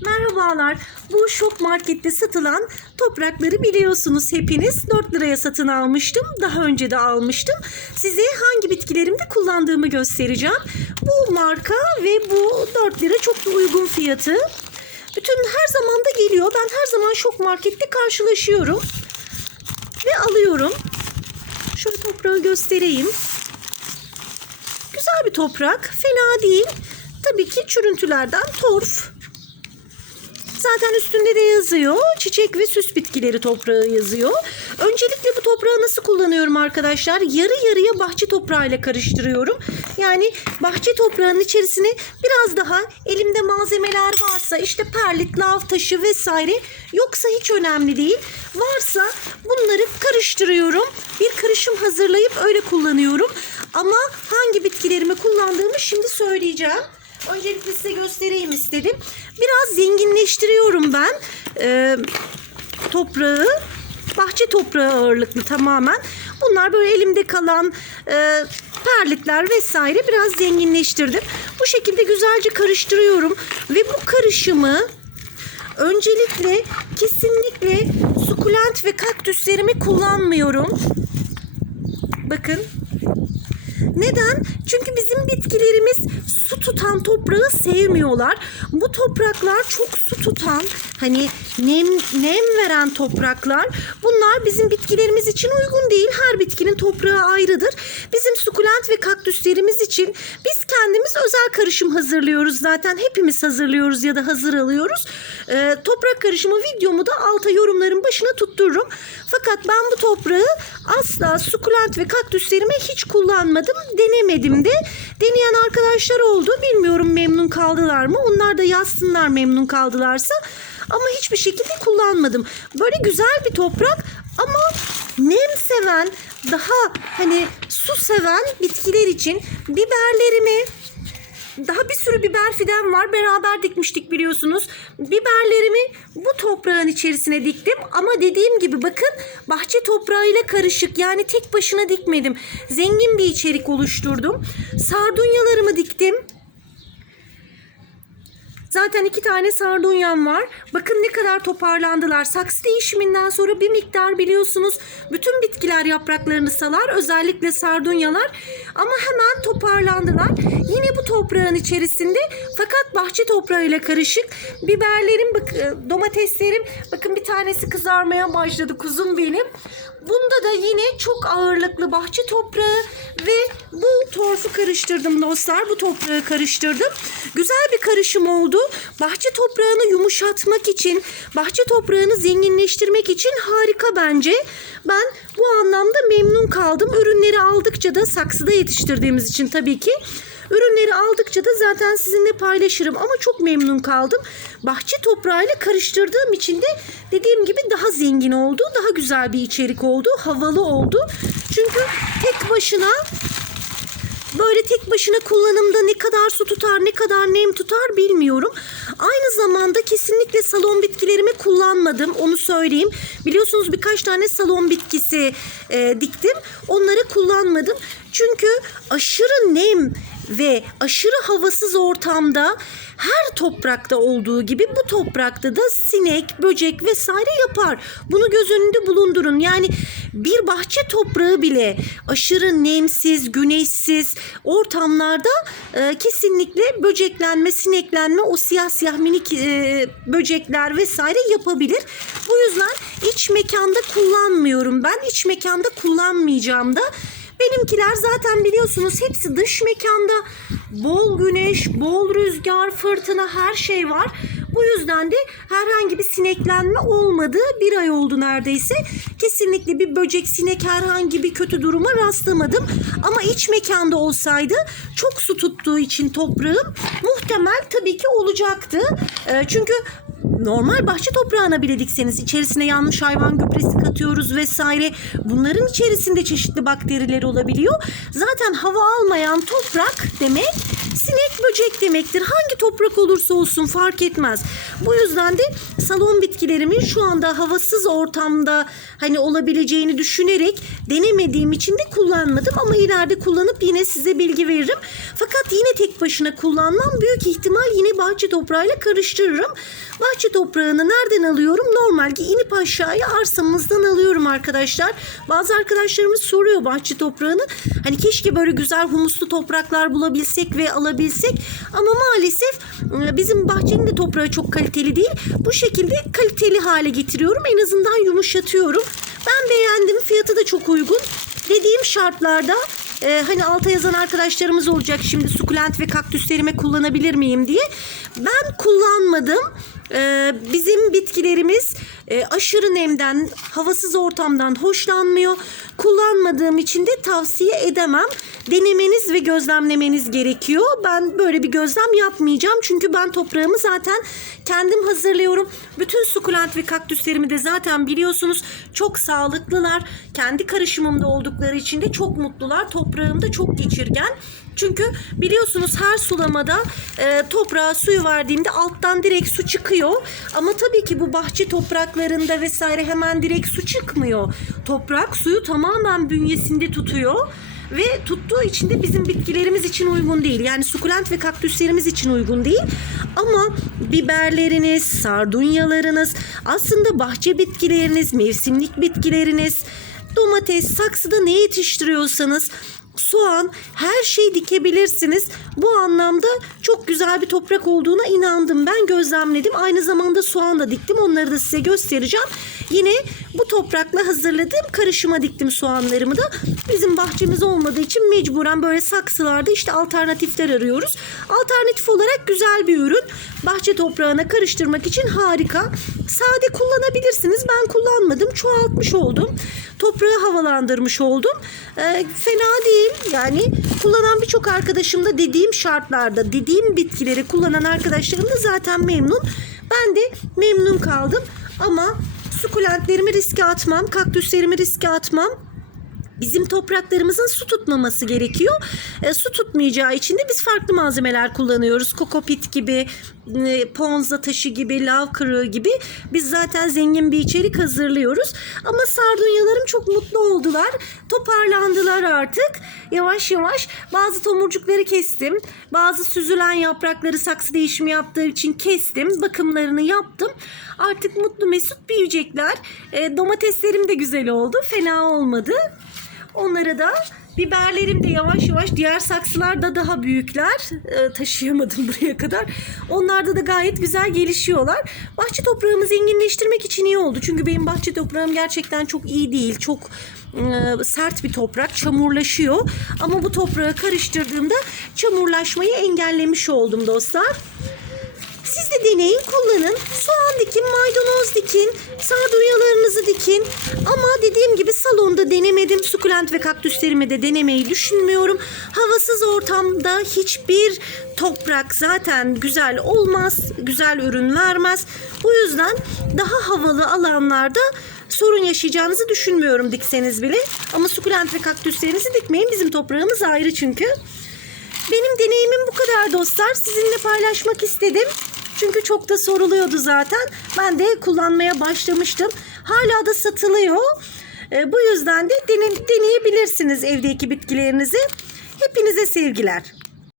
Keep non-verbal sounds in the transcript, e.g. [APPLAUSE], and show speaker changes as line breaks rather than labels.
Merhabalar. Bu şok markette satılan toprakları biliyorsunuz hepiniz. 4 liraya satın almıştım. Daha önce de almıştım. Size hangi bitkilerimde kullandığımı göstereceğim. Bu marka ve bu 4 lira çok da uygun fiyatı. Bütün her zaman da geliyor. Ben her zaman şok markette karşılaşıyorum. Ve alıyorum. Şöyle toprağı göstereyim. Güzel bir toprak. Fena değil. Tabii ki çürüntülerden torf. Zaten üstünde de yazıyor. Çiçek ve süs bitkileri toprağı yazıyor. Öncelikle bu toprağı nasıl kullanıyorum arkadaşlar? Yarı yarıya bahçe toprağıyla karıştırıyorum. Yani bahçe toprağının içerisine biraz daha elimde malzemeler varsa işte perlit, lav taşı vesaire yoksa hiç önemli değil. Varsa bunları karıştırıyorum. Bir karışım hazırlayıp öyle kullanıyorum. Ama hangi bitkilerimi kullandığımı şimdi söyleyeceğim. Öncelikle size göstereyim istedim. Biraz zenginleştiriyorum ben e, toprağı. Bahçe toprağı ağırlıklı tamamen. Bunlar böyle elimde kalan e, perlikler vesaire biraz zenginleştirdim. Bu şekilde güzelce karıştırıyorum. Ve bu karışımı öncelikle kesinlikle sukulent ve kaktüslerimi kullanmıyorum. Bakın neden? Çünkü bizim bitkilerimiz su tutan toprağı sevmiyorlar. Bu topraklar çok su tutan, hani nem nem veren topraklar. Bunlar bizim bitkilerimiz için uygun değil. Her bitkinin toprağı ayrıdır. Bizim sukulent ve kaktüslerimiz için biz kendimiz özel karışım hazırlıyoruz zaten. Hepimiz hazırlıyoruz ya da hazır alıyoruz. Ee, toprak karışımı videomu da alta yorumların başına tuttururum. Fakat ben bu toprağı asla sukulent ve kaktüslerime hiç kullanmadım. Denemedim de. Deneyen arkadaşlar oldu. Bilmiyorum memnun kaldılar mı? Onlar da yazsınlar memnun kaldılarsa. Ama hiçbir şekilde kullanmadım. Böyle güzel bir toprak ama nem seven, daha hani su seven bitkiler için biberlerimi, daha bir sürü biber fidan var. Beraber dikmiştik biliyorsunuz. Biberlerimi bu toprağın içerisine diktim. Ama dediğim gibi bakın bahçe toprağıyla karışık. Yani tek başına dikmedim. Zengin bir içerik oluşturdum. Sardunyalarımı diktim. Zaten iki tane sardunyam var. Bakın ne kadar toparlandılar. Saksı değişiminden sonra bir miktar biliyorsunuz bütün bitkiler yapraklarını salar. Özellikle sardunyalar. Ama hemen toparlandılar. Yine bu toprağın içerisinde fakat bahçe toprağıyla karışık. Biberlerim, bak, domateslerim. Bakın bir tanesi kızarmaya başladı kuzum benim. Bunda da yine çok ağırlıklı bahçe toprağı ve bu torfu karıştırdım dostlar. Bu toprağı karıştırdım. Güzel bir karışım oldu. Bahçe toprağını yumuşatmak için, bahçe toprağını zenginleştirmek için harika bence. Ben bu anlamda memnun kaldım. Ürünleri aldıkça da saksıda yetiştirdiğimiz için tabii ki. Ürünleri aldıkça da zaten sizinle paylaşırım ama çok memnun kaldım. Bahçe toprağıyla karıştırdığım için de dediğim gibi daha zengin oldu. Daha güzel bir içerik oldu. Havalı oldu. Çünkü tek başına böyle tek başına kullanımda ne kadar su tutar, ne kadar nem tutar bilmiyorum. Aynı zamanda kesinlikle salon bitkilerimi kullanmadım. Onu söyleyeyim. Biliyorsunuz birkaç tane salon bitkisi e, diktim. Onları kullanmadım. Çünkü aşırı nem ve aşırı havasız ortamda her toprakta olduğu gibi bu toprakta da sinek, böcek vesaire yapar. Bunu göz önünde bulundurun. Yani bir bahçe toprağı bile aşırı nemsiz, güneşsiz ortamlarda e, kesinlikle böceklenme, sineklenme, o siyah siyah minik e, böcekler vesaire yapabilir. Bu yüzden iç mekanda kullanmıyorum ben. İç mekanda kullanmayacağım da. Benimkiler zaten biliyorsunuz hepsi dış mekanda bol güneş, bol rüzgar, fırtına her şey var. Bu yüzden de herhangi bir sineklenme olmadı. Bir ay oldu neredeyse. Kesinlikle bir böcek, sinek herhangi bir kötü duruma rastlamadım. Ama iç mekanda olsaydı çok su tuttuğu için toprağım muhtemel tabii ki olacaktı. Ee, çünkü normal bahçe toprağına bile dikseniz içerisine yanmış hayvan gübresi katıyoruz vesaire. Bunların içerisinde çeşitli bakteriler olabiliyor. Zaten hava almayan toprak demek sinek böcek demektir. Hangi toprak olursa olsun fark etmez. Bu yüzden de salon bitkilerimin şu anda havasız ortamda hani olabileceğini düşünerek denemediğim için de kullanmadım ama ileride kullanıp yine size bilgi veririm. Fakat yine tek başına kullanmam büyük ihtimal yine bahçe toprağıyla karıştırırım. Bahçe toprağını nereden alıyorum? Normal ki inip aşağıya arsamızdan alıyorum arkadaşlar. Bazı arkadaşlarımız soruyor bahçe toprağını. Hani keşke böyle güzel humuslu topraklar bulabilsek ve alabilsek. Ama maalesef e, bizim bahçenin de toprağı çok kaliteli değil. Bu şekilde kaliteli hale getiriyorum. En azından yumuşatıyorum. Ben beğendim. Fiyatı da çok uygun. Dediğim şartlarda e, hani alta yazan arkadaşlarımız olacak şimdi sukulent ve kaktüslerime kullanabilir miyim diye. Ben kullanmadım. E, bizim bitkilerimiz e, aşırı nemden, havasız ortamdan hoşlanmıyor. Kullanmadığım için de tavsiye edemem. Denemeniz ve gözlemlemeniz gerekiyor. Ben böyle bir gözlem yapmayacağım. Çünkü ben toprağımı zaten kendim hazırlıyorum. Bütün sukulent ve kaktüslerimi de zaten biliyorsunuz çok sağlıklılar. Kendi karışımımda oldukları için de çok mutlular. Toprağım da çok geçirgen. Çünkü biliyorsunuz her sulamada e, toprağa suyu verdiğimde alttan direkt su çıkıyor. Ama tabii ki bu bahçe topraklarında vesaire hemen direkt su çıkmıyor. Toprak suyu tamamen bünyesinde tutuyor. Ve tuttuğu için de bizim bitkilerimiz için uygun değil. Yani sukulent ve kaktüslerimiz için uygun değil. Ama biberleriniz, sardunyalarınız, aslında bahçe bitkileriniz, mevsimlik bitkileriniz, domates, saksıda ne yetiştiriyorsanız soğan her şeyi dikebilirsiniz. Bu anlamda çok güzel bir toprak olduğuna inandım. Ben gözlemledim. Aynı zamanda soğan da diktim. Onları da size göstereceğim. Yine bu toprakla hazırladığım karışıma diktim soğanlarımı da. Bizim bahçemiz olmadığı için mecburen böyle saksılarda işte alternatifler arıyoruz. Alternatif olarak güzel bir ürün. Bahçe toprağına karıştırmak için harika. Sade kullanabilirsiniz. Ben kullanmadım. Çoğaltmış oldum. Toprağı havalandırmış oldum. Ee, fena değil. Yani kullanan birçok arkadaşım da dediğim şartlarda, dediğim bitkileri kullanan arkadaşlarım da zaten memnun. Ben de memnun kaldım. Ama sukulentlerimi riske atmam, kaktüslerimi riske atmam. Bizim topraklarımızın su tutmaması gerekiyor. E, su tutmayacağı için de biz farklı malzemeler kullanıyoruz. Kokopit gibi, e, ponza taşı gibi, lav kırığı gibi. Biz zaten zengin bir içerik hazırlıyoruz. Ama sardunyalarım çok mutlu oldular. Toparlandılar artık. Yavaş yavaş bazı tomurcukları kestim. Bazı süzülen yaprakları saksı değişimi yaptığı için kestim. Bakımlarını yaptım. Artık mutlu mesut büyüyecekler. E, domateslerim de güzel oldu. Fena olmadı. Onlara da biberlerim de yavaş yavaş diğer saksılar da daha büyükler. Ee, taşıyamadım [LAUGHS] buraya kadar. Onlarda da gayet güzel gelişiyorlar. Bahçe toprağımı zenginleştirmek için iyi oldu. Çünkü benim bahçe toprağım gerçekten çok iyi değil. Çok e, sert bir toprak. Çamurlaşıyor. Ama bu toprağı karıştırdığımda çamurlaşmayı engellemiş oldum dostlar. Siz de deneyin, kullanın. Soğan dikin, maydanoz dikin, sardunyalarınızı dikin. Ama dediğim gibi salonda denemedim. Sukulent ve kaktüslerimi de denemeyi düşünmüyorum. Havasız ortamda hiçbir toprak zaten güzel olmaz, güzel ürün vermez. Bu yüzden daha havalı alanlarda sorun yaşayacağınızı düşünmüyorum dikseniz bile. Ama sukulent ve kaktüslerinizi dikmeyin. Bizim toprağımız ayrı çünkü. Benim deneyimim bu kadar dostlar. Sizinle paylaşmak istedim. Çünkü çok da soruluyordu zaten. Ben de kullanmaya başlamıştım. Hala da satılıyor. E, bu yüzden de dene- deneyebilirsiniz evdeki bitkilerinizi. Hepinize sevgiler.